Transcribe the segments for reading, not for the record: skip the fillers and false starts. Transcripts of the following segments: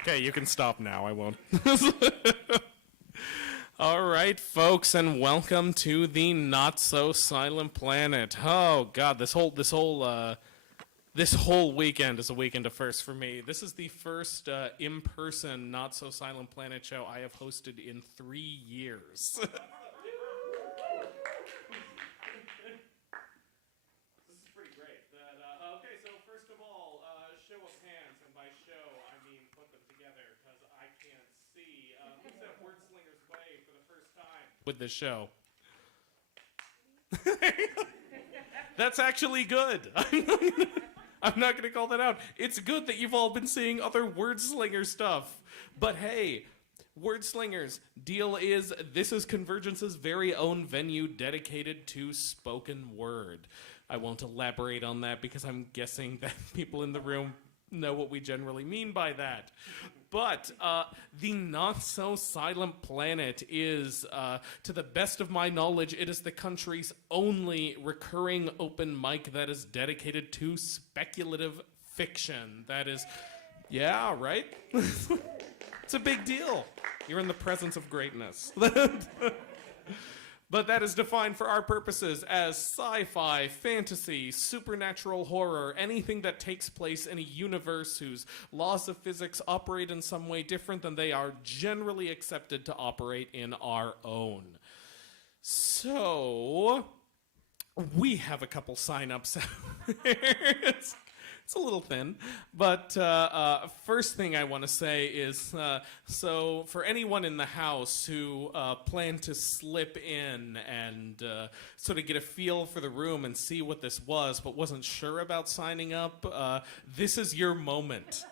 Okay, you can stop now. I won't. All right, folks, and welcome to the Not So Silent Planet. Oh God, this whole weekend is a weekend of firsts for me. This is the first in-person Not So Silent Planet show I have hosted in 3 years. This is pretty great. Okay, so first of all, show of hands, and by show I mean put them together because I can't see. Who's at Wordslinger's way for the first time with this show? That's actually good. I'm not going to call that out. It's good that you've all been seeing other Wordslinger stuff. But hey, Wordslingers, deal is, this is CONvergence's very own venue dedicated to spoken word. I won't elaborate on that because I'm guessing that people in the room know what we generally mean by that. But the Not So Silent Planet is, to the best of my knowledge, it is the country's only recurring open mic that is dedicated to speculative fiction. That is, yeah, right? It's a big deal. You're in the presence of greatness. But that is defined for our purposes as sci-fi, fantasy, supernatural horror, anything that takes place in a universe whose laws of physics operate in some way different than they are generally accepted to operate in our own. So, we have a couple sign-ups out there. It's a little thin, but first thing I want to say is, so for anyone in the house who planned to slip in and sort of get a feel for the room and see what this was, but wasn't sure about signing up, this is your moment.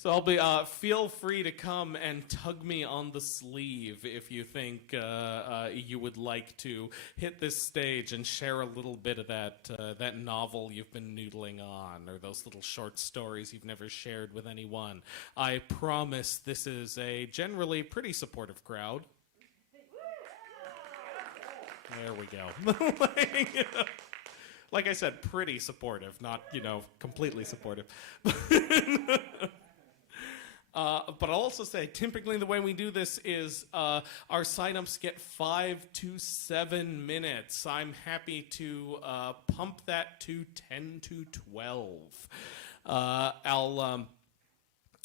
So I'll be, feel free to come and tug me on the sleeve if you think you would like to hit this stage and share a little bit of that novel you've been noodling on, or those little short stories you've never shared with anyone. I promise this is a generally pretty supportive crowd. There we go. Like I said, pretty supportive, not, completely supportive. But I'll also say, typically the way we do this is our signups get 5 to 7 minutes. I'm happy to pump that to 10 to 12.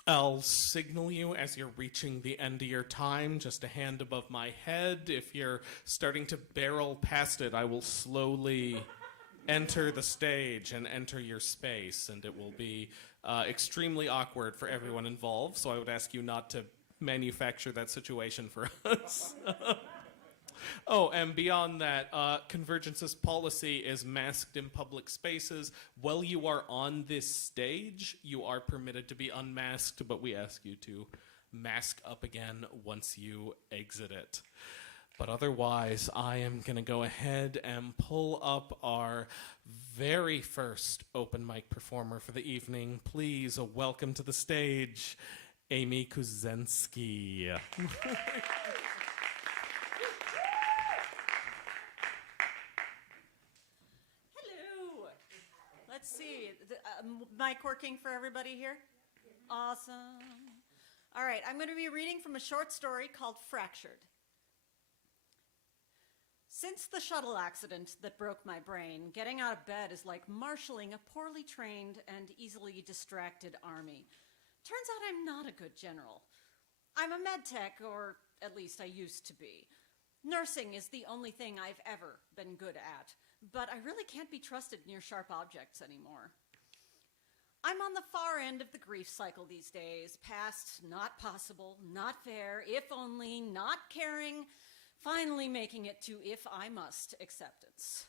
I'll signal you as you're reaching the end of your time, just a hand above my head. If you're starting to barrel past it, I will slowly enter the stage and enter your space, and it will be extremely awkward for everyone involved, so I would ask you not to manufacture that situation for us. Oh, and beyond that, CONvergence's policy is masked in public spaces. While you are on this stage, you are permitted to be unmasked, but we ask you to mask up again once you exit it. But otherwise, I am going to go ahead and pull up our very first open mic performer for the evening. Please welcome to the stage, Amy Kuzensky. Hello. Let's see. Mic working for everybody here? Awesome. All right, I'm going to be reading from a short story called Fractured. Since the shuttle accident that broke my brain, getting out of bed is like marshaling a poorly trained and easily distracted army. Turns out I'm not a good general. I'm a med tech, or at least I used to be. Nursing is the only thing I've ever been good at, but I really can't be trusted near sharp objects anymore. I'm on the far end of the grief cycle these days, past not possible, not fair, if only, not caring, finally making it to if I must acceptance.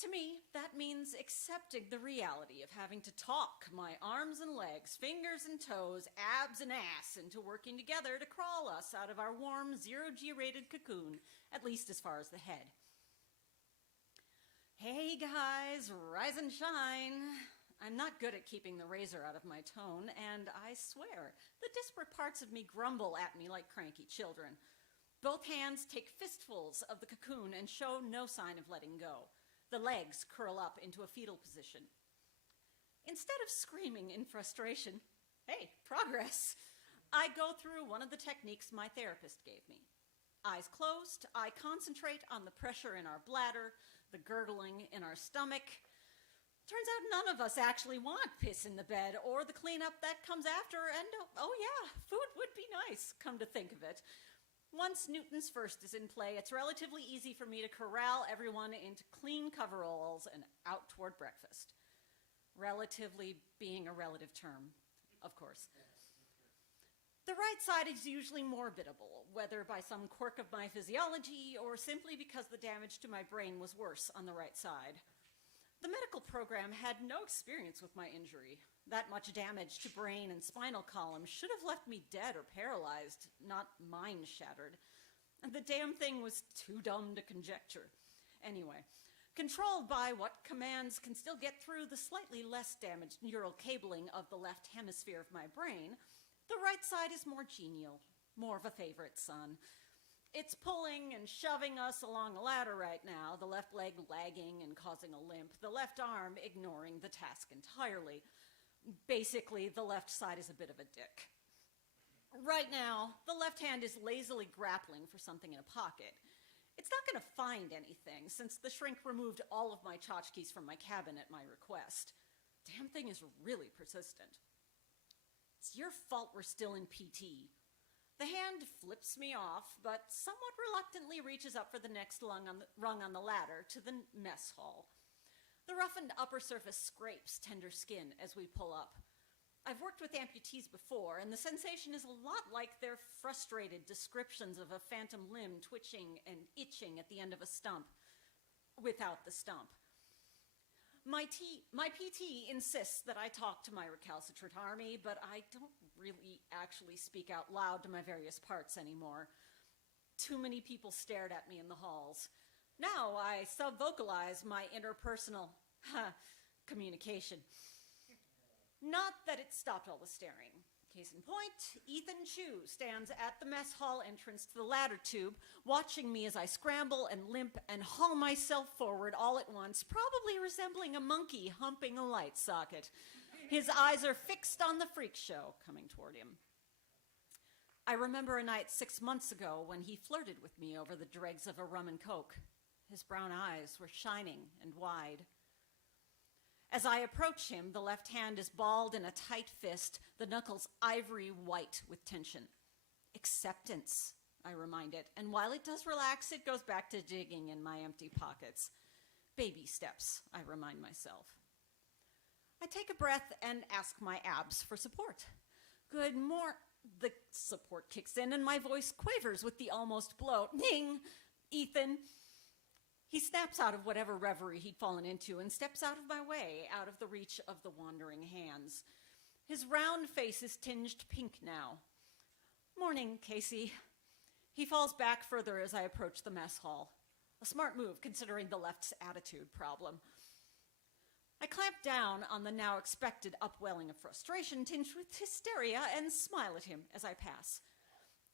To me, that means accepting the reality of having to talk my arms and legs, fingers and toes, abs and ass into working together to crawl us out of our warm zero-G rated cocoon, at least as far as the head. Hey guys, rise and shine. I'm not good at keeping the razor out of my tone, and I swear, the disparate parts of me grumble at me like cranky children. Both hands take fistfuls of the cocoon and show no sign of letting go. The legs curl up into a fetal position. Instead of screaming in frustration, hey, progress, I go through one of the techniques my therapist gave me. Eyes closed, I concentrate on the pressure in our bladder, the gurgling in our stomach. Turns out none of us actually want piss in the bed or the cleanup that comes after, and oh yeah, food would be nice, come to think of it. Once Newton's first is in play, it's relatively easy for me to corral everyone into clean coveralls and out toward breakfast. Relatively being a relative term, of course. The right side is usually more biddable, whether by some quirk of my physiology or simply because the damage to my brain was worse on the right side. The medical program had no experience with my injury. That much damage to brain and spinal column should have left me dead or paralyzed, not mind shattered. And the damn thing was too dumb to conjecture. Anyway, controlled by what commands can still get through the slightly less damaged neural cabling of the left hemisphere of my brain, the right side is more genial, more of a favorite son. It's pulling and shoving us along a ladder right now, the left leg lagging and causing a limp, the left arm ignoring the task entirely. Basically, the left side is a bit of a dick. Right now, the left hand is lazily grappling for something in a pocket. It's not going to find anything, since the shrink removed all of my tchotchkes from my cabin at my request. Damn thing is really persistent. It's your fault we're still in PT. The hand flips me off, but somewhat reluctantly reaches up for the next rung on the ladder to the mess hall. The roughened upper surface scrapes tender skin as we pull up. I've worked with amputees before, and the sensation is a lot like their frustrated descriptions of a phantom limb twitching and itching at the end of a stump, without the stump. My PT insists that I talk to my recalcitrant army, but I don't really actually speak out loud to my various parts anymore. Too many people stared at me in the halls. Now I sub-vocalize my interpersonal communication. Not that it stopped all the staring. Case in point, Ethan Chu stands at the mess hall entrance to the ladder tube, watching me as I scramble and limp and haul myself forward all at once, probably resembling a monkey humping a light socket. His eyes are fixed on the freak show coming toward him. I remember a night 6 months ago when he flirted with me over the dregs of a rum and coke. His brown eyes were shining and wide. As I approach him, the left hand is balled in a tight fist, the knuckles ivory white with tension. Acceptance, I remind it, and while it does relax, it goes back to digging in my empty pockets. Baby steps, I remind myself. I take a breath and ask my abs for support. Good morning. The support kicks in and my voice quavers with the almost bloat. Ning, Ethan. He snaps out of whatever reverie he'd fallen into and steps out of my way, out of the reach of the wandering hands. His round face is tinged pink now. Morning, Casey. He falls back further as I approach the mess hall. A smart move, considering the left's attitude problem. I clamp down on the now expected upwelling of frustration tinged with hysteria and smile at him as I pass.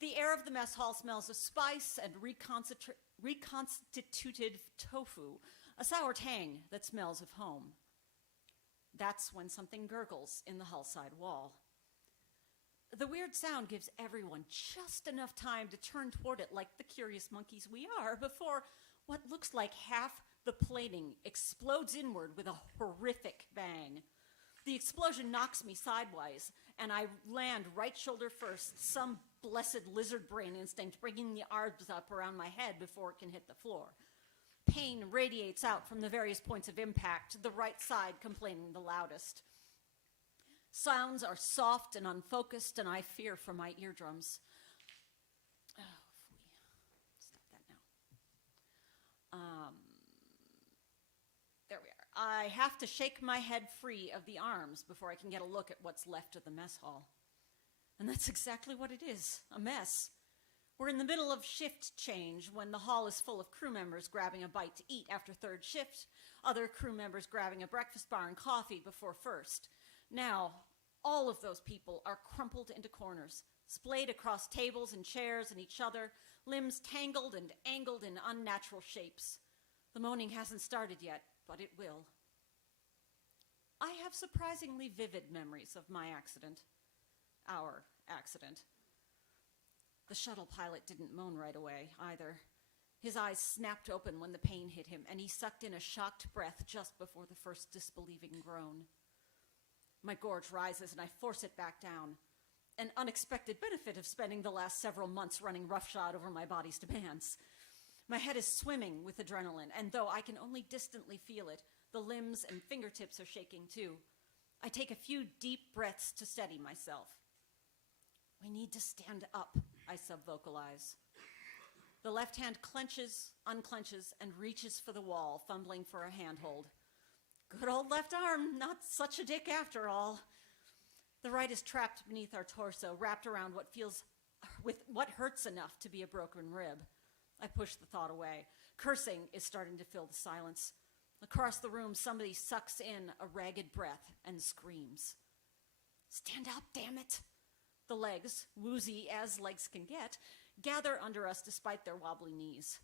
The air of the mess hall smells of spice and reconstituted tofu, a sour tang that smells of home. That's when something gurgles in the hull side wall. The weird sound gives everyone just enough time to turn toward it like the curious monkeys we are before what looks like half the plating explodes inward with a horrific bang. The explosion knocks me sideways, and I land right shoulder first, some blessed lizard brain instinct bringing the arms up around my head before it can hit the floor. Pain radiates out from the various points of impact, the right side complaining the loudest. Sounds are soft and unfocused, and I fear for my eardrums. Oh, stop that now. There we are. I have to shake my head free of the arms before I can get a look at what's left of the mess hall. And that's exactly what it is, a mess. We're in the middle of shift change when the hall is full of crew members grabbing a bite to eat after third shift, other crew members grabbing a breakfast bar and coffee before first. Now, all of those people are crumpled into corners, splayed across tables and chairs and each other, limbs tangled and angled in unnatural shapes. The moaning hasn't started yet, but it will. I have surprisingly vivid memories of my accident. Our accident. The shuttle pilot didn't moan right away, either. His eyes snapped open when the pain hit him, and he sucked in a shocked breath just before the first disbelieving groan. My gorge rises, and I force it back down. An unexpected benefit of spending the last several months running roughshod over my body's demands. My head is swimming with adrenaline, and though I can only distantly feel it, the limbs and fingertips are shaking too. I take a few deep breaths to steady myself. We need to stand up, I subvocalize. The left hand clenches, unclenches, and reaches for the wall, fumbling for a handhold. Good old left arm, not such a dick after all. The right is trapped beneath our torso, wrapped around what hurts enough to be a broken rib. I push the thought away. Cursing is starting to fill the silence. Across the room, somebody sucks in a ragged breath and screams. Stand up, damn it! The legs, woozy as legs can get, gather under us despite their wobbly knees.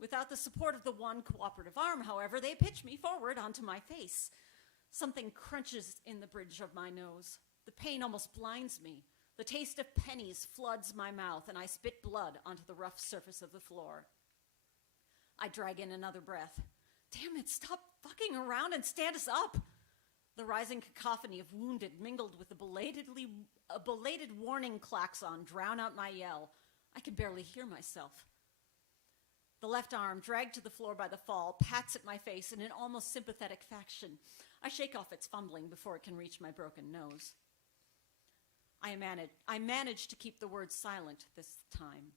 Without the support of the one cooperative arm, however, they pitch me forward onto my face. Something crunches in the bridge of my nose. The pain almost blinds me. The taste of pennies floods my mouth, and I spit blood onto the rough surface of the floor. I drag in another breath. Damn it, stop fucking around and stand us up! The rising cacophony of wounded mingled with a belated warning klaxon drown out my yell. I can barely hear myself. The left arm, dragged to the floor by the fall, pats at my face in an almost sympathetic fashion. I shake off its fumbling before it can reach my broken nose. I manage to keep the words silent this time.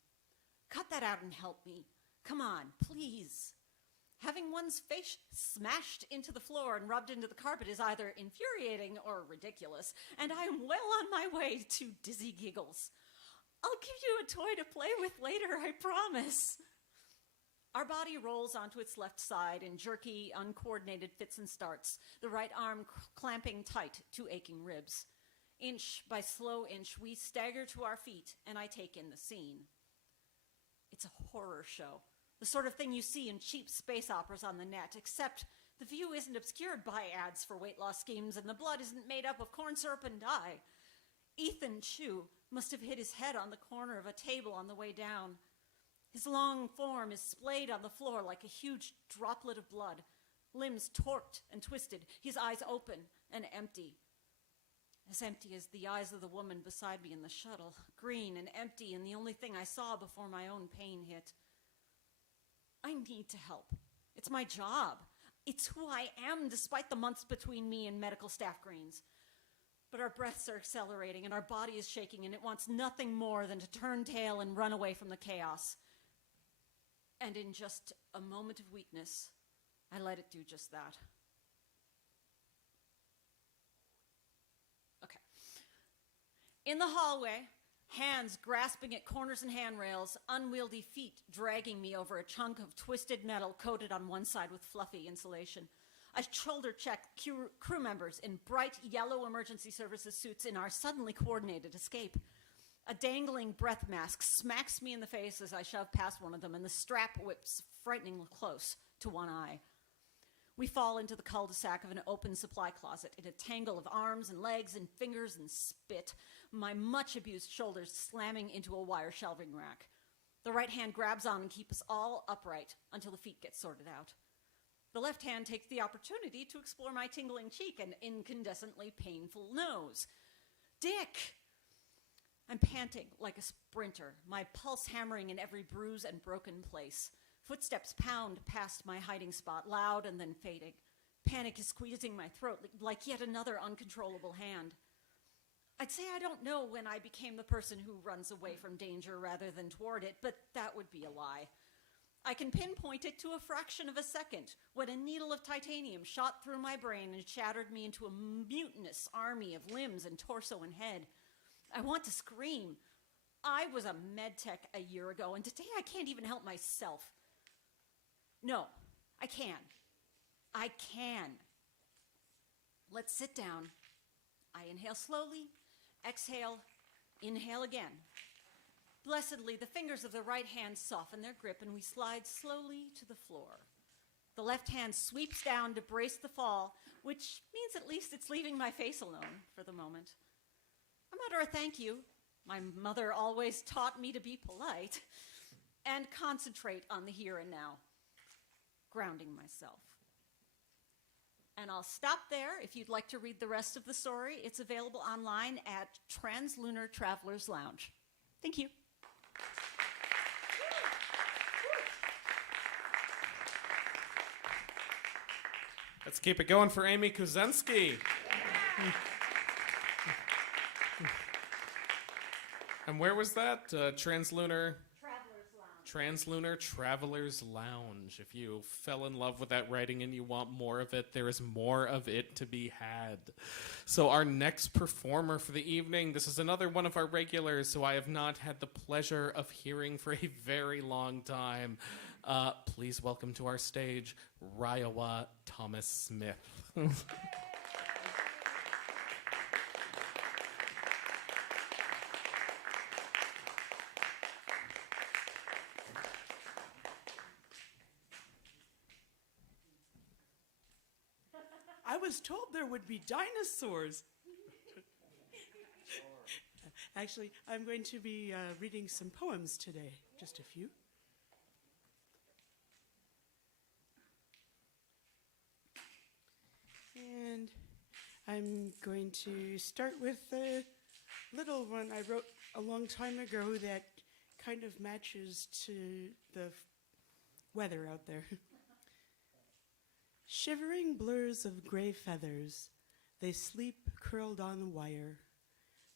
Cut that out and help me. Come on, please. Having one's face smashed into the floor and rubbed into the carpet is either infuriating or ridiculous, and I am well on my way to dizzy giggles. I'll give you a toy to play with later, I promise. Our body rolls onto its left side in jerky, uncoordinated fits and starts, the right arm clamping tight to aching ribs. Inch by slow inch, we stagger to our feet, and I take in the scene. It's a horror show, the sort of thing you see in cheap space operas on the net, except the view isn't obscured by ads for weight loss schemes, and the blood isn't made up of corn syrup and dye. Ethan Chu must have hit his head on the corner of a table on the way down. His long form is splayed on the floor like a huge droplet of blood, limbs torqued and twisted, his eyes open and empty. As empty as the eyes of the woman beside me in the shuttle, green and empty, and the only thing I saw before my own pain hit. I need to help. It's my job. It's who I am, despite the months between me and medical staff greens. But our breaths are accelerating, and our body is shaking, and it wants nothing more than to turn tail and run away from the chaos. And in just a moment of weakness, I let it do just that. Okay. In the hallway, hands grasping at corners and handrails, unwieldy feet dragging me over a chunk of twisted metal coated on one side with fluffy insulation. I shoulder check crew members in bright yellow emergency services suits in our suddenly coordinated escape. A dangling breath mask smacks me in the face as I shove past one of them, and the strap whips frighteningly close to one eye. We fall into the cul-de-sac of an open supply closet in a tangle of arms and legs and fingers and spit, my much-abused shoulders slamming into a wire shelving rack. The right hand grabs on and keeps us all upright until the feet get sorted out. The left hand takes the opportunity to explore my tingling cheek and incandescently painful nose. Dick! I'm panting like a sprinter, my pulse hammering in every bruise and broken place. Footsteps pound past my hiding spot, loud and then fading. Panic is squeezing my throat like yet another uncontrollable hand. I'd say I don't know when I became the person who runs away from danger rather than toward it, but that would be a lie. I can pinpoint it to a fraction of a second, when a needle of titanium shot through my brain and shattered me into a mutinous army of limbs and torso and head. I want to scream. I was a med tech a year ago, and today I can't even help myself. No, I can. I can. Let's sit down. I inhale slowly, exhale, inhale again. Blessedly, the fingers of the right hand soften their grip, and we slide slowly to the floor. The left hand sweeps down to brace the fall, which means at least it's leaving my face alone for the moment. I mutter a thank you. My mother always taught me to be polite and concentrate on the here and now, grounding myself. And I'll stop there. If you'd like to read the rest of the story, it's available online at Translunar Travelers Lounge. Thank you. Let's keep it going for Amy Kuzensky. And where was that? Translunar Travelers Lounge. If you fell in love with that writing and you want more of it, there is more of it to be had. So our next performer for the evening, this is another one of our regulars who I have not had the pleasure of hearing for a very long time. Please welcome to our stage, Riowa Thomas Smith. I was told there would be dinosaurs. Actually, I'm going to be reading some poems today, just a few. And I'm going to start with a little one I wrote a long time ago that kind of matches to the weather out there. Shivering blurs of gray feathers, they sleep curled on a wire.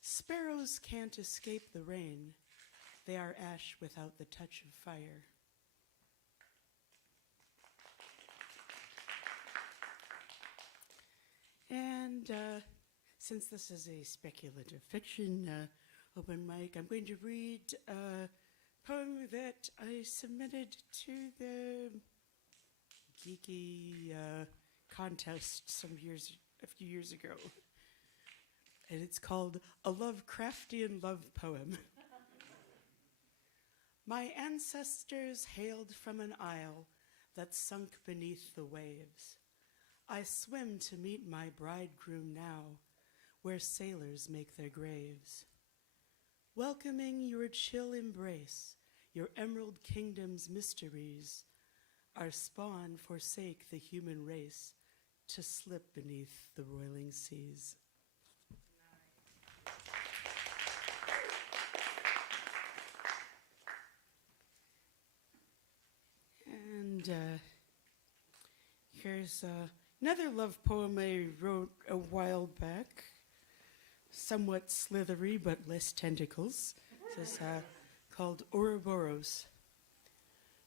Sparrows can't escape the rain, they are ash without the touch of fire. And since this is a speculative fiction open mic, I'm going to read a poem that I submitted to the geeky contest a few years ago. And it's called A Lovecraftian Love Poem. My ancestors hailed from an isle that sunk beneath the waves. I swim to meet my bridegroom now, where sailors make their graves. Welcoming your chill embrace, your emerald kingdom's mysteries, our spawn forsake the human race to slip beneath the roiling seas. And here's another love poem I wrote a while back, somewhat slithery but less tentacles. This is called Ouroboros.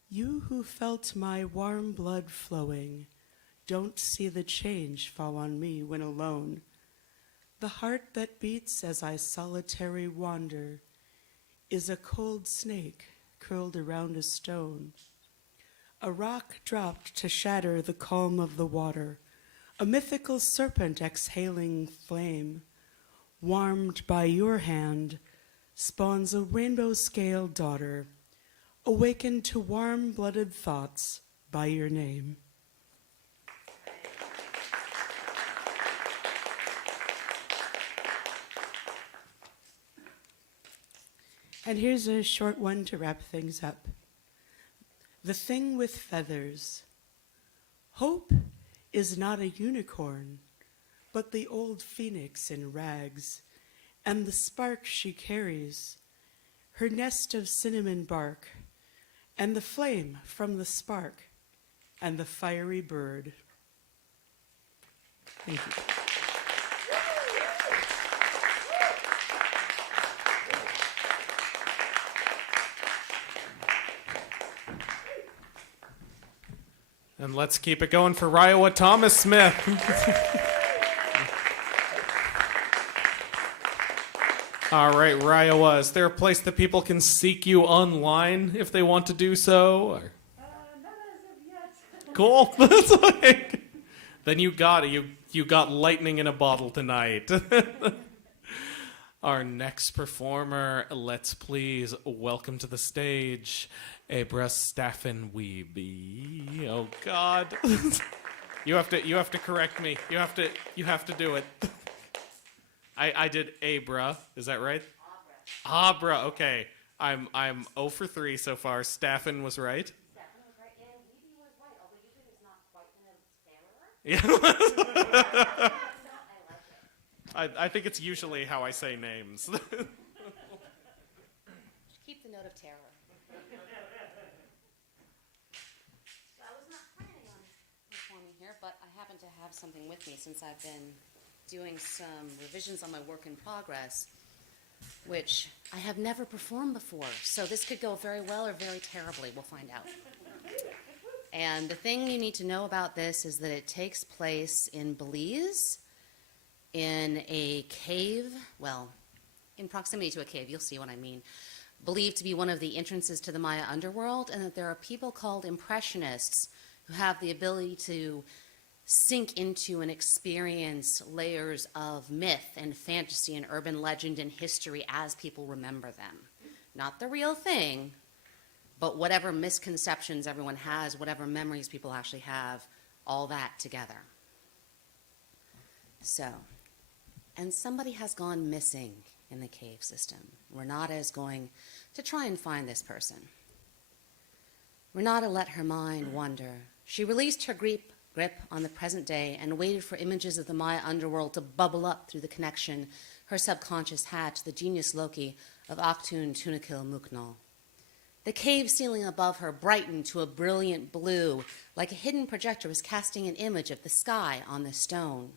You who felt my warm blood flowing, don't see the change fall on me when alone. The heart that beats as I solitary wander is a cold snake curled around a stone. A rock dropped to shatter the calm of the water, a mythical serpent exhaling flame, warmed by your hand, spawns a rainbow-scaled daughter, awakened to warm-blooded thoughts by your name. And here's a short one to wrap things up. The thing with feathers. Hope is not a unicorn, but the old phoenix in rags, and the spark she carries, her nest of cinnamon bark, and the flame from the spark, and the fiery bird. Thank you. And let's keep it going for Riowa Thomas Smith. All right, Riowa, is there a place that people can seek you online if they want to do so? Or? Not as of yet. Cool. That's like, then you got it. You got lightning in a bottle tonight. Our next performer, let's please welcome to the stage, Abra Staffenweeby. Oh God. You have to correct me. You have to do it. I did Abra. Is that right? Abra. Okay. I'm 0 for 3 so far. Staffen was right. Staffen was right, and Weeby was right, although usually there's not quite the note of terror. Yeah. I like it. I think it's usually how I say names. Keep the note of terror. So I was not planning on performing here, but I happen to have something with me since I've been doing some revisions on my work in progress, which I have never performed before. So this could go very well or very terribly. We'll find out. And the thing you need to know about this is that it takes place in Belize, in a cave, well, in proximity to a cave, you'll see what I mean, believed to be one of the entrances to the Maya underworld, and that there are people called impressionists who have the ability to sink into and experience layers of myth and fantasy and urban legend and history as people remember them. Not the real thing, but whatever misconceptions everyone has, whatever memories people actually have, all that together. So, and somebody has gone missing in the cave system. Renata is going to try and find this person. Renata let her mind wander. She released her grip on the present day and waited for images of the Maya underworld to bubble up through the connection her subconscious had to the genius Loki of Aktun Tunikil Muknal. The cave ceiling above her brightened to a brilliant blue, like a hidden projector was casting an image of the sky on the stone.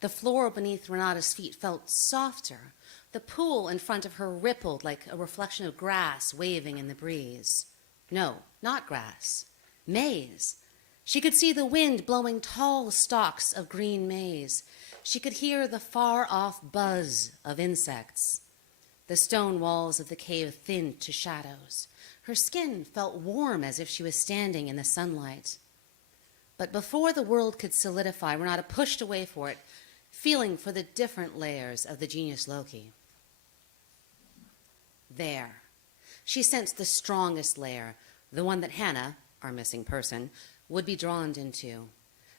The floor beneath Renata's feet felt softer. The pool in front of her rippled like a reflection of grass waving in the breeze. No, not grass. Maize. She could see the wind blowing tall stalks of green maize. She could hear the far-off buzz of insects. The stone walls of the cave thinned to shadows. Her skin felt warm as if she was standing in the sunlight. But before the world could solidify, Renata pushed away for it, feeling for the different layers of the genius Loki. There. She sensed the strongest layer, the one that Hannah, our missing person, would be drawn into.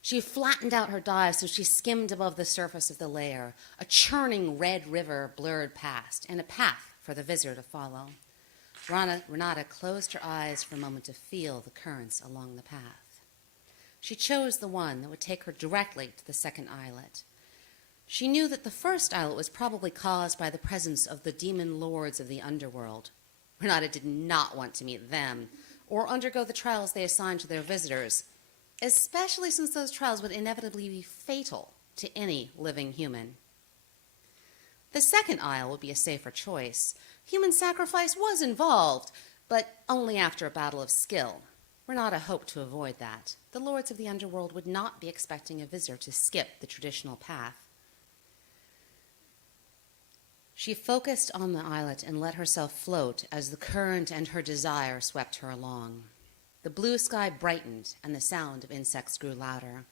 She flattened out her dive so she skimmed above the surface of the layer. A churning red river blurred past, and a path for the visitor to follow. Renata closed her eyes for a moment to feel the currents along the path. She chose the one that would take her directly to the second islet. She knew that the first islet was probably caused by the presence of the demon lords of the underworld. Renata did not want to meet them or undergo the trials they assigned to their visitors, especially since those trials would inevitably be fatal to any living human. The second isle would be a safer choice. Human sacrifice was involved, but only after a battle of skill. Renata hoped to avoid that. The lords of the underworld would not be expecting a visitor to skip the traditional path. She focused on the islet and let herself float as the current and her desire swept her along. The blue sky brightened and the sound of insects grew louder.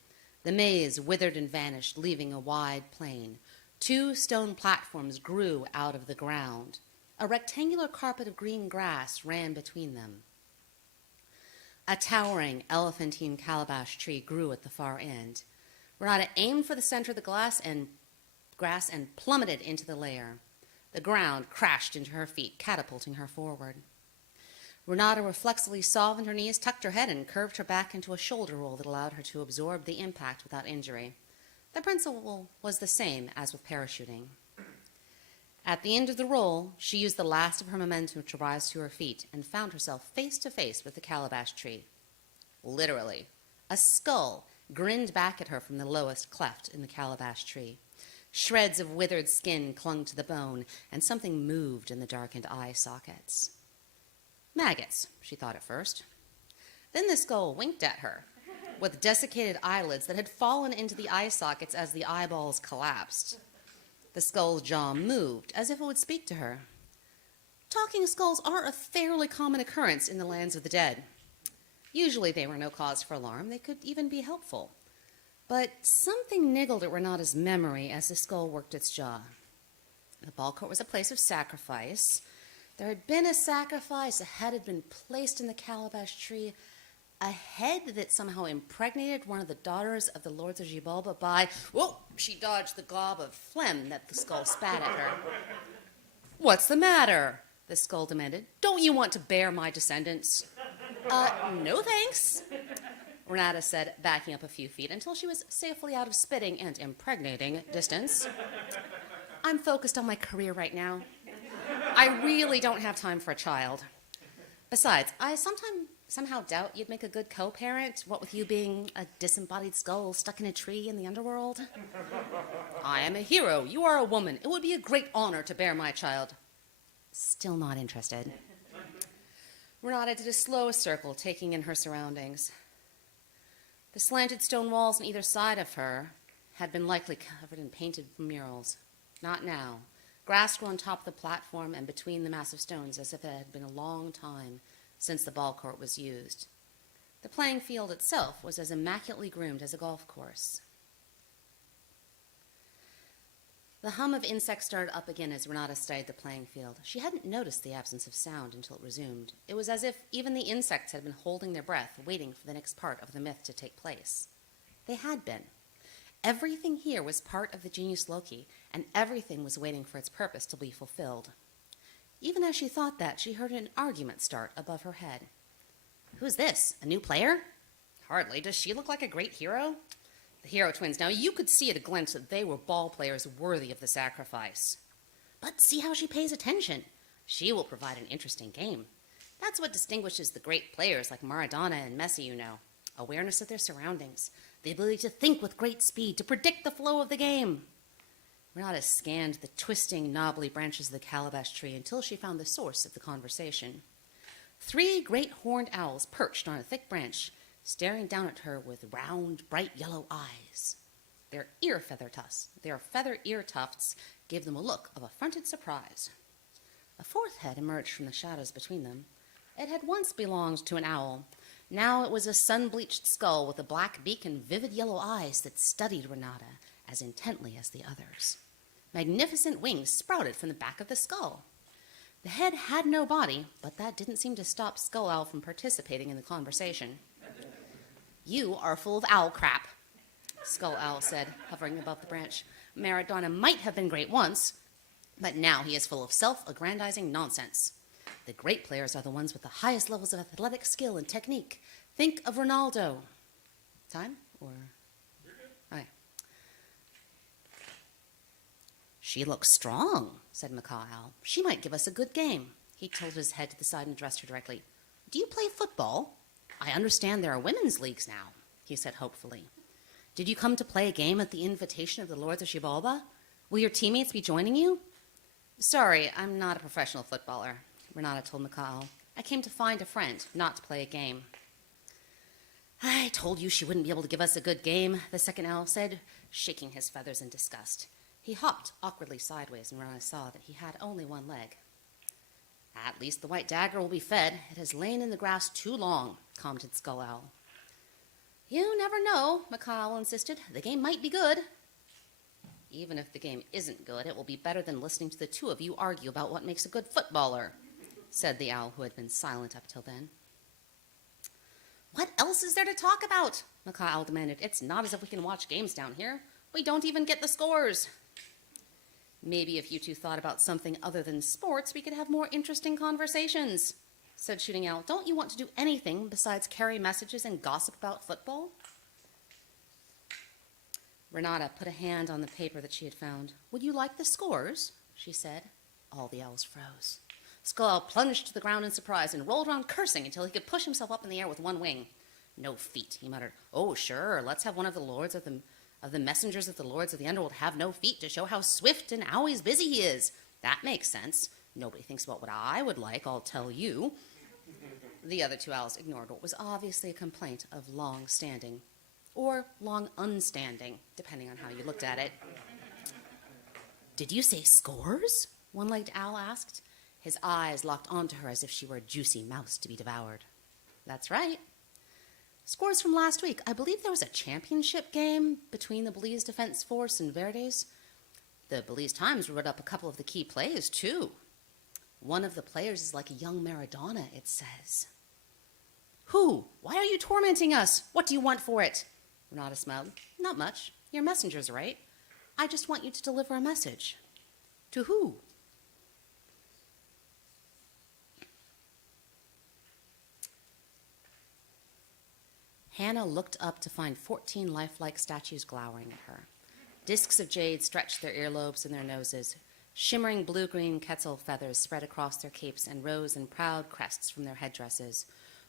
The maize withered and vanished, leaving a wide plain. 2 stone platforms grew out of the ground. A rectangular carpet of green grass ran between them. A towering elephantine calabash tree grew at the far end. Renata aimed for the center of the grass and plummeted into the layer. The ground crashed into her feet, catapulting her forward. Renata reflexively softened her knees, tucked her head, and curved her back into a shoulder roll that allowed her to absorb the impact without injury. The principle was the same as with parachuting. At the end of the roll, she used the last of her momentum to rise to her feet and found herself face to face with the calabash tree. Literally, a skull grinned back at her from the lowest cleft in the calabash tree. Shreds of withered skin clung to the bone, and something moved in the darkened eye sockets. Maggots, she thought at first. Then the skull winked at her, with desiccated eyelids that had fallen into the eye sockets as the eyeballs collapsed. The skull's jaw moved, as if it would speak to her. Talking skulls are a fairly common occurrence in the lands of the dead. Usually they were no cause for alarm. They could even be helpful. But something niggled at Renata's memory as the skull worked its jaw. The ball court was a place of sacrifice. There had been a sacrifice. A head had been placed in the calabash tree. A head that somehow impregnated one of the daughters of the Lords of Xibalba by... Whoa! She dodged the glob of phlegm that the skull spat at her. "What's the matter?" the skull demanded. "Don't you want to bear my descendants?" No thanks," Renata said, backing up a few feet until she was safely out of spitting and impregnating distance. "I'm focused on my career right now. I really don't have time for a child. Besides, I somehow doubt you'd make a good co-parent, what with you being a disembodied skull stuck in a tree in the underworld. I am a hero. You are a woman. It would be a great honor to bear my child." Still not interested. Renata did a slow circle, taking in her surroundings. The slanted stone walls on either side of her had been likely covered in painted murals. Not now. Grass grew on top of the platform and between the massive stones, as if it had been a long time since the ball court was used. The playing field itself was as immaculately groomed as a golf course. The hum of insects started up again as Renata studied the playing field. She hadn't noticed the absence of sound until it resumed. It was as if even the insects had been holding their breath, waiting for the next part of the myth to take place. They had been. Everything here was part of the genius Loki, and everything was waiting for its purpose to be fulfilled. Even as she thought that, she heard an argument start above her head. "Who's this? A new player?" "Hardly. Does she look like a great hero?" The hero twins. Now you could see at a glance that they were ball players worthy of the sacrifice. "But see how she pays attention. She will provide an interesting game. That's what distinguishes the great players like Maradona and Messi, you know. Awareness of their surroundings. The ability to think with great speed, to predict the flow of the game." Renata scanned the twisting, knobbly branches of the calabash tree until she found the source of the conversation. 3 great horned owls perched on a thick branch, staring down at her with round, bright yellow eyes. Their feather ear tufts gave them a look of affronted surprise. A 4th head emerged from the shadows between them. It had once belonged to an owl. Now it was a sun-bleached skull with a black beak and vivid yellow eyes that studied Renata as intently as the others. Magnificent wings sprouted from the back of the skull. The head had no body, but that didn't seem to stop Skull Owl from participating in the conversation. "You are full of owl crap," Skull Owl said, hovering above the branch. "Maradona might have been great once, but now he is full of self-aggrandizing nonsense. The great players are the ones with the highest levels of athletic skill and technique. Think of Ronaldo." Time? Or? Okay. "She looks strong," said Macaw Owl. "She might give us a good game." He tilted his head to the side and addressed her directly. "Do you play football? I understand there are women's leagues now," he said hopefully. "Did you come to play a game at the invitation of the Lords of Xibalba? Will your teammates be joining you?" "Sorry, I'm not a professional footballer," Renata told Macaw Owl. "I came to find a friend, not to play a game." "I told you she wouldn't be able to give us a good game," the second owl said, shaking his feathers in disgust. He hopped awkwardly sideways, and Renata saw that he had only one leg. "At least the white dagger will be fed. It has lain in the grass too long," commented Skull Owl. "You never know," Macaw Owl insisted. "The game might be good." "Even if the game isn't good, it will be better than listening to the two of you argue about what makes a good footballer," said the owl who had been silent up till then. "What else is there to talk about?" Macaw Owl demanded. "It's not as if we can watch games down here. We don't even get the scores." "Maybe if you two thought about something other than sports, we could have more interesting conversations," said Shooting Owl. "Don't you want to do anything besides carry messages and gossip about football?" Renata put a hand on the paper that she had found. "Would you like the scores?" she said. All the owls froze. Skull Owl plunged to the ground in surprise and rolled around cursing until he could push himself up in the air with one wing. "No feet," he muttered. "Oh, sure, let's have one of the lords of the messengers of the Lords of the Underworld have no feet to show how swift and always busy he is. That makes sense. Nobody thinks about what I would like, I'll tell you." The other 2 owls ignored what was obviously a complaint of long standing, or long unstanding, depending on how you looked at it. "Did you say scores?" One-legged owl asked. His eyes locked onto her as if she were a juicy mouse to be devoured. "That's right. Scores from last week. I believe there was a championship game between the Belize Defense Force and Verdes. The Belize Times wrote up a couple of the key plays, too. One of the players is like a young Maradona, it says. Who? Why are you tormenting us? What do you want for it? Renata smiled. Not much. You're messengers, right? I just want you to deliver a message. To who? Hannah looked up to find 14 lifelike statues glowering at her. Discs of jade stretched their earlobes and their noses. Shimmering blue-green quetzal feathers spread across their capes and rose in proud crests from their headdresses.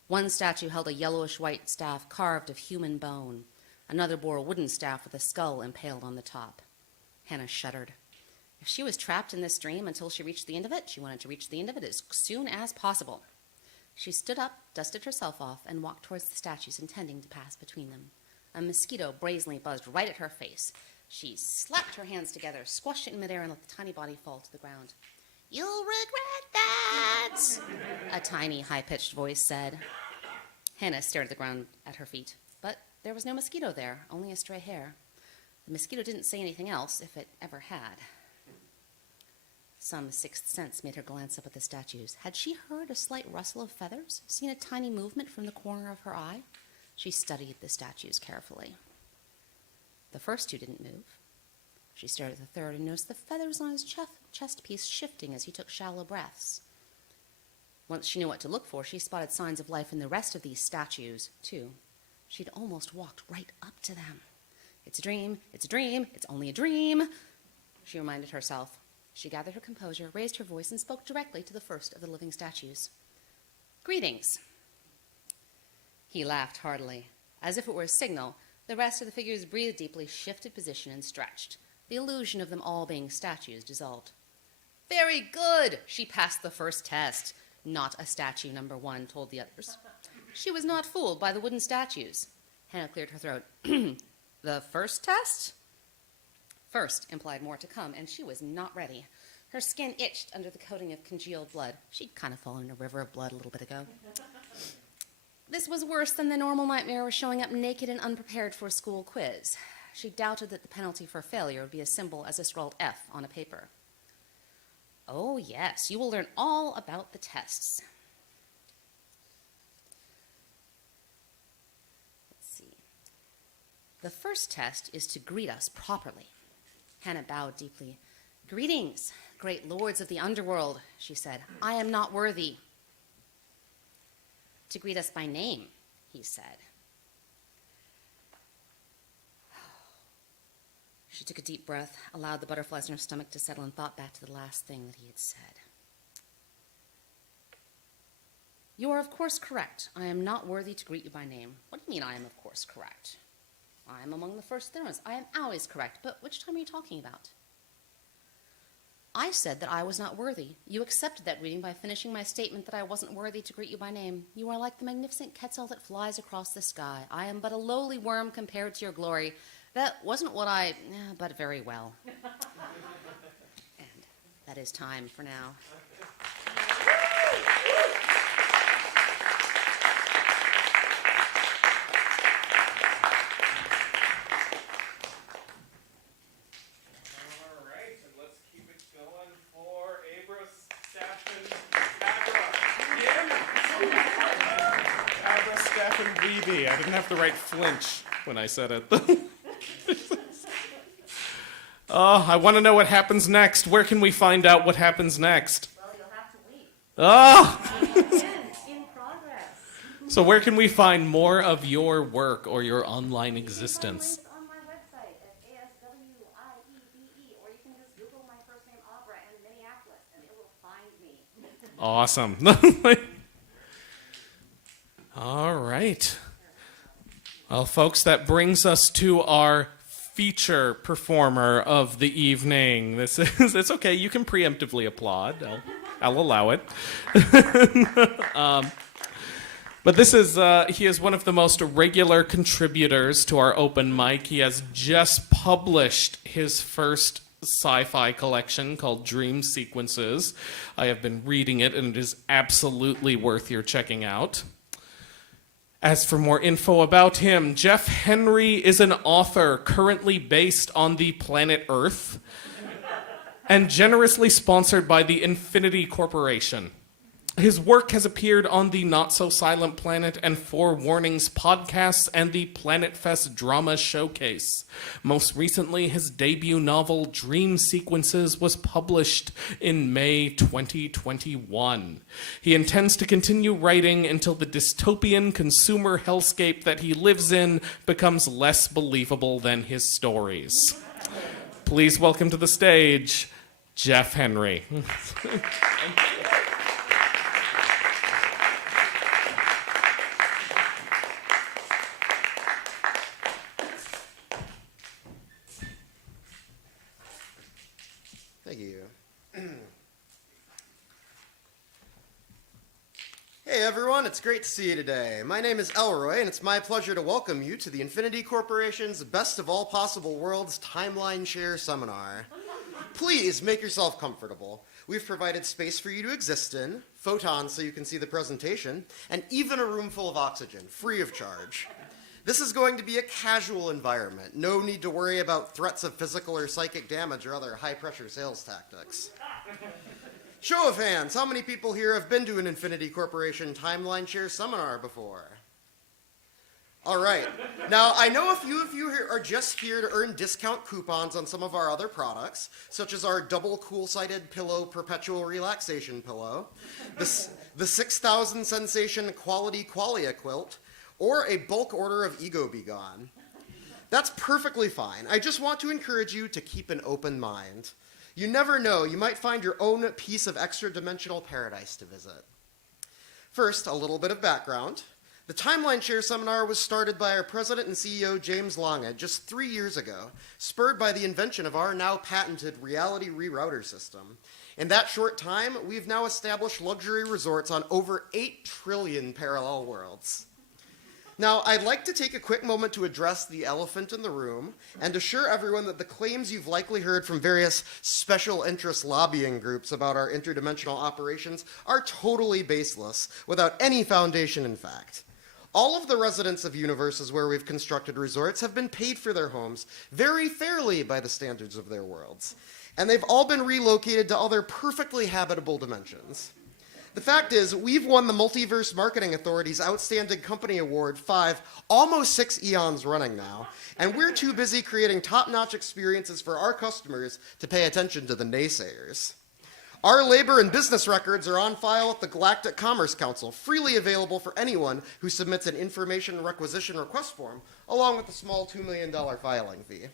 One statue held a yellowish-white staff carved of human bone. Another bore a wooden staff with a skull impaled on the top. Hannah shuddered. If she was trapped in this dream until she reached the end of it, she wanted to reach the end of it as soon as possible. She stood up, dusted herself off, and walked towards the statues, intending to pass between them. A mosquito brazenly buzzed right at her face. She slapped her hands together, squashed it in midair, and let the tiny body fall to the ground. You'll regret that, a tiny, high-pitched voice said. Hannah stared at the ground at her feet, but there was no mosquito there, only a stray hair. The mosquito didn't say anything else, if it ever had. Some sixth sense made her glance up at the statues. Had she heard a slight rustle of feathers, seen a tiny movement from the corner of her eye? She studied the statues carefully. The first two didn't move. She stared at the third and noticed the feathers on his chest piece shifting as he took shallow breaths. Once she knew what to look for, she spotted signs of life in the rest of these statues, too. She'd almost walked right up to them. It's a dream, it's a dream, it's only a dream, she reminded herself. She gathered her composure, raised her voice, and spoke directly to the first of the living statues. Greetings. He laughed heartily. As if it were a signal, the rest of the figures breathed deeply, shifted position, and stretched. The illusion of them all being statues dissolved. Very good! She passed the first test. Not a statue, number one, told the others. She was not fooled by the wooden statues. Hannah cleared her throat. The first test? First implied more to come, and she was not ready. Her skin itched under the coating of congealed blood. She'd kind of fallen in a river of blood a little bit ago. This was worse than the normal nightmare of showing up naked and unprepared for a school quiz. She doubted that the penalty for failure would be as simple as a scrawled F on a paper. Oh, yes, you will learn all about the tests. Let's see. The first test is to greet us properly. Hannah bowed deeply. Greetings, great lords of the underworld, she said. I am not worthy. To greet us by name, he said. She took a deep breath, allowed the butterflies in her stomach to settle, and thought back to the last thing that he had said. You are, of course, correct. I am not worthy to greet you by name. What do you mean I am, of course, correct? I am among the first Therons. I am always correct, but which time are you talking about? I said that I was not worthy. You accepted that reading by finishing my statement that I wasn't worthy to greet you by name. You are like the magnificent quetzal that flies across the sky. I am but a lowly worm compared to your glory. That wasn't what but very well. And that is time for now. I didn't have the right flinch when I said it. Oh, I want to know what happens next. Where can we find out what happens next? Well, you'll have to wait. Oh! Again, in progress. So where can we find more of your work or your online existence? You can find links on my website at ASWIEBE, or you can just Google my first name, Abra, and Minneapolis, and it will find me. Awesome. All right. Well, folks, that brings us to our feature performer of the evening. It's okay. You can preemptively applaud. I'll allow it. But he is one of the most regular contributors to our open mic. He has just published his first sci-fi collection called Dream Sequences. I have been reading it, and it is absolutely worth your checking out. As for more info about him, Jeff Henry is an author currently based on the planet Earth. and generously sponsored by the Infinity Corporation. His work has appeared on the Not So Silent Planet and Four Warnings podcasts and the Planet Fest Drama Showcase. Most recently, his debut novel, Dream Sequences, was published in May 2021. He intends to continue writing until the dystopian consumer hellscape that he lives in becomes less believable than his stories. Please welcome to the stage, Jeff Henry. Thank you. Hey everyone, it's great to see you today. My name is Elroy, and it's my pleasure to welcome you to the Infinity Corporation's Best of All Possible Worlds Timeline Share Seminar. Please make yourself comfortable. We've provided space for you to exist in, photons so you can see the presentation, and even a room full of oxygen, free of charge. This is going to be a casual environment. No need to worry about threats of physical or psychic damage or other high-pressure sales tactics. Show of hands, how many people here have been to an Infinity Corporation Timeline Share seminar before? All right. Now, I know a few of you are just here to earn discount coupons on some of our other products, such as our double cool-sided pillow perpetual relaxation pillow, the 6,000 sensation quality qualia quilt, or a bulk order of Ego Be Gone. That's perfectly fine. I just want to encourage you to keep an open mind. You never know, you might find your own piece of extra-dimensional paradise to visit. First, a little bit of background. The Timeline Share Seminar was started by our president and CEO, James Lange, just 3 years ago, spurred by the invention of our now patented reality rerouter system. In that short time, we've now established luxury resorts on over 8 trillion parallel worlds. Now, I'd like to take a quick moment to address the elephant in the room and assure everyone that the claims you've likely heard from various special interest lobbying groups about our interdimensional operations are totally baseless, without any foundation in fact. All of the residents of universes where we've constructed resorts have been paid for their homes very fairly by the standards of their worlds, and they've all been relocated to other perfectly habitable dimensions. The fact is, we've won the Multiverse Marketing Authority's Outstanding Company Award 5, almost 6 eons running now, and we're too busy creating top-notch experiences for our customers to pay attention to the naysayers. Our labor and business records are on file at the Galactic Commerce Council, freely available for anyone who submits an information requisition request form, along with a small $2 million filing fee.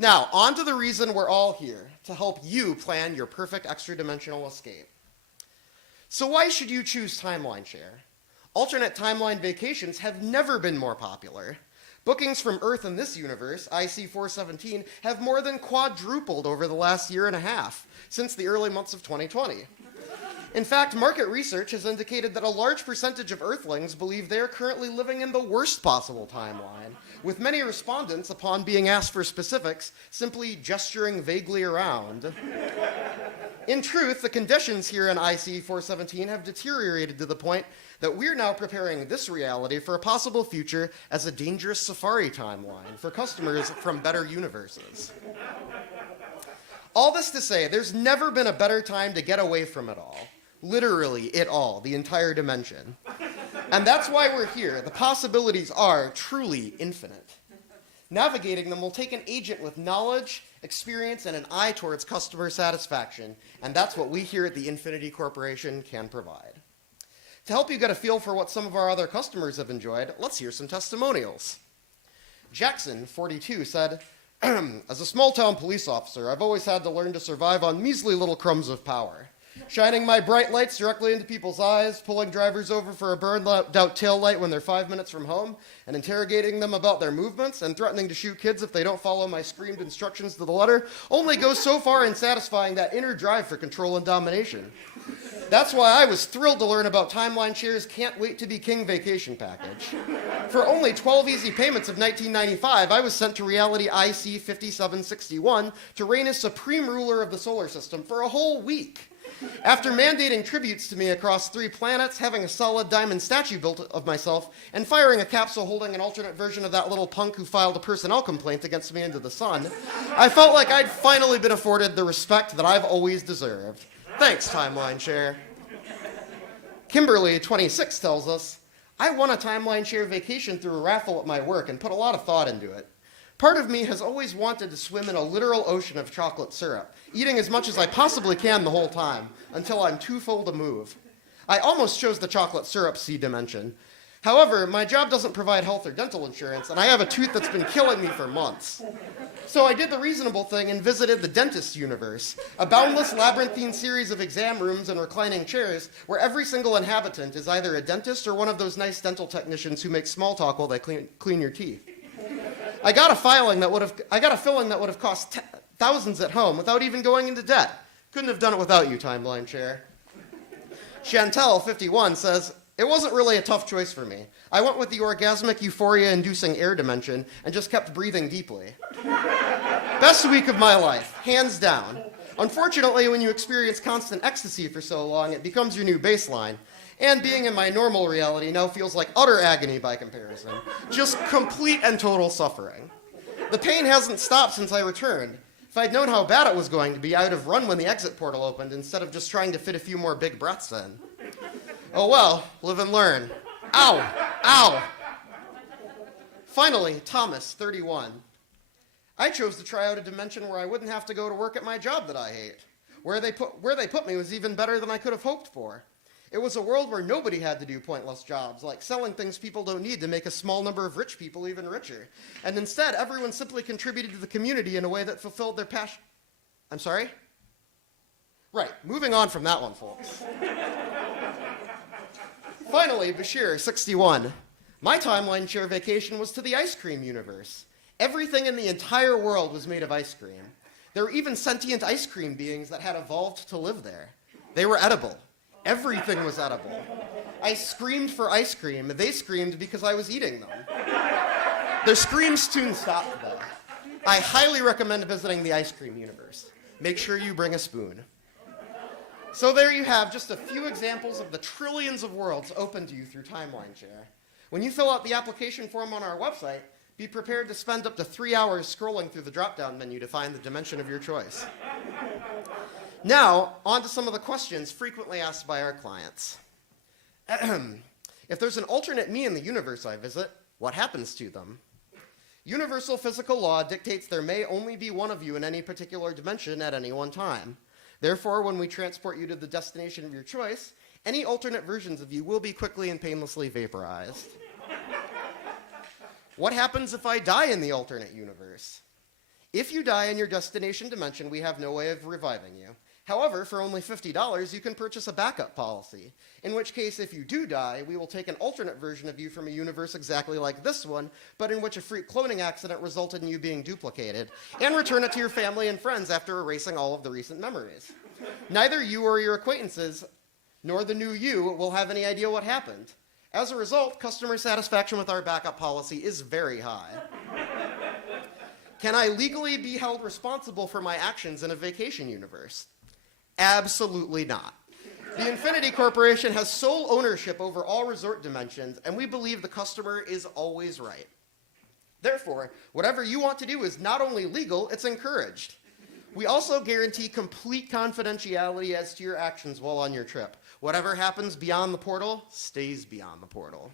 Now, on to the reason we're all here, to help you plan your perfect extra-dimensional escape. So why should you choose Timeline Share? Alternate timeline vacations have never been more popular. Bookings from Earth and this universe, IC-417, have more than quadrupled over the last year and a half, since the early months of 2020. In fact, market research has indicated that a large percentage of Earthlings believe they are currently living in the worst possible timeline, with many respondents, upon being asked for specifics, simply gesturing vaguely around. In truth, the conditions here in IC-417 have deteriorated to the point that we're now preparing this reality for a possible future as a dangerous safari timeline for customers from better universes. All this to say, there's never been a better time to get away from it all. Literally, it all, the entire dimension. And that's why we're here. The possibilities are truly infinite. Navigating them will take an agent with knowledge, experience, and an eye towards customer satisfaction, and that's what we here at the Infinity Corporation can provide. To help you get a feel for what some of our other customers have enjoyed, let's hear some testimonials. Jackson, 42, said, "As a small-town police officer, I've always had to learn to survive on measly little crumbs of power. Shining my bright lights directly into people's eyes, pulling drivers over for a burned-out tail light when they're 5 minutes from home, and interrogating them about their movements, and threatening to shoot kids if they don't follow my screamed instructions to the letter, only goes so far in satisfying that inner drive for control and domination. That's why I was thrilled to learn about Timeline Share's Can't Wait to Be King vacation package. For only 12 easy payments of $19.95, I was sent to reality IC-5761 to reign as supreme ruler of the solar system for a whole week. After mandating tributes to me across 3 planets, having a solid diamond statue built of myself, and firing a capsule holding an alternate version of that little punk who filed a personnel complaint against me into the sun, I felt like I'd finally been afforded the respect that I've always deserved. Thanks, Timeline Share. Kimberly, 26, tells us, I won a Timeline Share vacation through a raffle at my work and put a lot of thought into it. Part of me has always wanted to swim in a literal ocean of chocolate syrup, eating as much as I possibly can the whole time, until I'm too full to move. I almost chose the chocolate syrup C dimension. However, my job doesn't provide health or dental insurance, and I have a tooth that's been killing me for months. So I did the reasonable thing and visited the dentist universe, a boundless labyrinthine series of exam rooms and reclining chairs where every single inhabitant is either a dentist or one of those nice dental technicians who make small talk while they clean your teeth. I got a filling that would have cost thousands at home without even going into debt. Couldn't have done it without you, Timeline Share. Chantel, 51, says, it wasn't really a tough choice for me. I went with the orgasmic euphoria-inducing air dimension and just kept breathing deeply. Best week of my life, hands down. Unfortunately, when you experience constant ecstasy for so long, it becomes your new baseline. And being in my normal reality now feels like utter agony by comparison. Just complete and total suffering. The pain hasn't stopped since I returned. If I'd known how bad it was going to be, I would have run when the exit portal opened instead of just trying to fit a few more big breaths in. Oh well, live and learn. Ow! Ow! Finally, Thomas, 31. I chose to try out a dimension where I wouldn't have to go to work at my job that I hate. Where they put me was even better than I could have hoped for. It was a world where nobody had to do pointless jobs, like selling things people don't need to make a small number of rich people even richer. And instead, everyone simply contributed to the community in a way that fulfilled their passion. I'm sorry? Right, moving on from that one, folks. Finally, Bashir, 61. My Timeline Share vacation was to the ice cream universe. Everything in the entire world was made of ice cream. There were even sentient ice cream beings that had evolved to live there. They were edible. Everything was edible. I screamed for ice cream. They screamed because I was eating them. Their screams soon stopped, though. I highly recommend visiting the ice cream universe. Make sure you bring a spoon. So there you have just a few examples of the trillions of worlds open to you through Timeline Share. When you fill out the application form on our website, be prepared to spend up to 3 hours scrolling through the drop-down menu to find the dimension of your choice. Now, on to some of the questions frequently asked by our clients. If there's an alternate me in the universe I visit, what happens to them? Universal physical law dictates there may only be one of you in any particular dimension at any one time. Therefore, when we transport you to the destination of your choice, any alternate versions of you will be quickly and painlessly vaporized. What happens if I die in the alternate universe? If you die in your destination dimension, we have no way of reviving you. However, for only $50, you can purchase a backup policy, in which case, if you do die, we will take an alternate version of you from a universe exactly like this one, but in which a freak cloning accident resulted in you being duplicated, and return it to your family and friends after erasing all of the recent memories. Neither you or your acquaintances, nor the new you, will have any idea what happened. As a result, customer satisfaction with our backup policy is very high. Can I legally be held responsible for my actions in a vacation universe? Absolutely not. The Infinity Corporation has sole ownership over all resort dimensions, and we believe the customer is always right. Therefore, whatever you want to do is not only legal, it's encouraged. We also guarantee complete confidentiality as to your actions while on your trip. Whatever happens beyond the portal stays beyond the portal.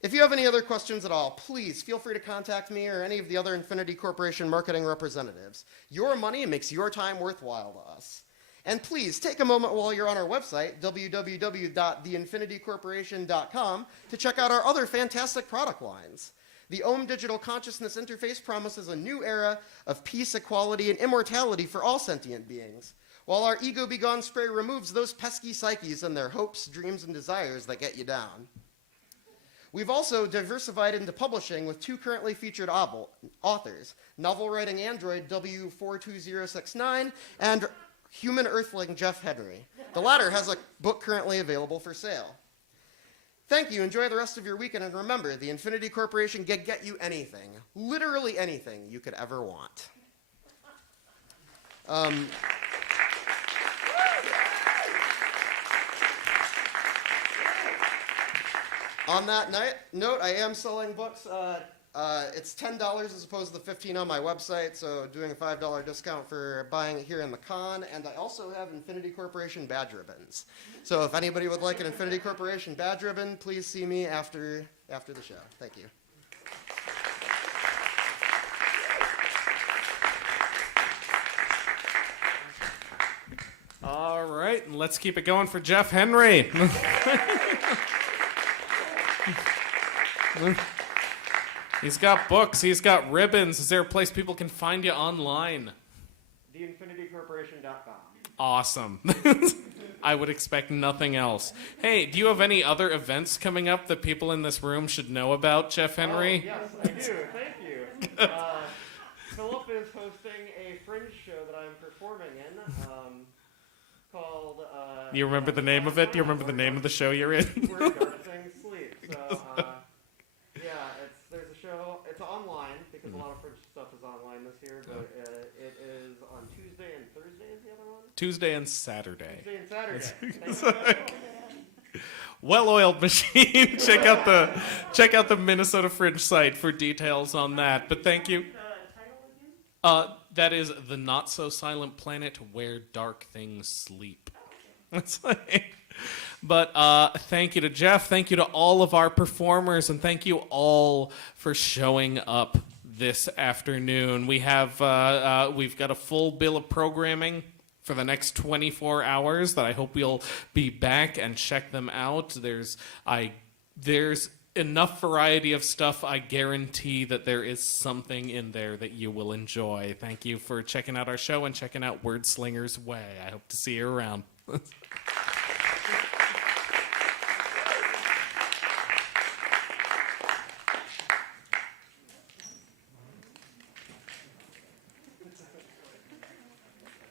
If you have any other questions at all, please feel free to contact me or any of the other Infinity Corporation marketing representatives. Your money makes your time worthwhile to us. And please take a moment while you're on our website, www.theinfinitycorporation.com, to check out our other fantastic product lines. The Ohm Digital Consciousness Interface promises a new era of peace, equality, and immortality for all sentient beings, while our Ego Be Gone spray removes those pesky psyches and their hopes, dreams, and desires that get you down. We've also diversified into publishing with 2 currently featured authors, novel writing android W42069 and human earthling Jeff Henry. The latter has a book currently available for sale. Thank you. Enjoy the rest of your weekend. And remember, the Infinity Corporation can get you anything, literally anything you could ever want. On that note, I am selling books. It's $10 as opposed to the $15 on my website, so doing a $5 discount for buying it here in the con. And I also have Infinity Corporation badge ribbons. So if anybody would like an Infinity Corporation badge ribbon, please see me after the show. Thank you. All right, and let's keep it going for Jeff Henry. He's got books, he's got ribbons. Is there a place people can find you online? TheInfinityCorporation.com. Awesome. I would expect nothing else. Hey, do you have any other events coming up that people in this room should know about, Jeff Henry? Yes, I do. Thank you. Philip is hosting a fringe show that I'm performing in called... You remember the name of it? Do you remember the name of the show you're in? Where Dark Things Sleep. So, there's a show. It's online because a lot of fringe stuff is online this year, but it is on Tuesday and Thursday is the other one? Tuesday and Saturday. Tuesday and Saturday. Well-oiled machine. check out the Minnesota Fringe site for details on that. But thank you. That is The Not So Silent Planet Where Dark Things Sleep. That's like, but thank you to Jeff. Thank you to all of our performers, and thank you all for showing up this afternoon. We have we've got a full bill of programming for the next 24 hours that I hope you'll be back and check them out. There's enough variety of stuff. I guarantee that there is something in there that you will enjoy. Thank you for checking out our show and checking out Wordslinger's Way. I hope to see you around.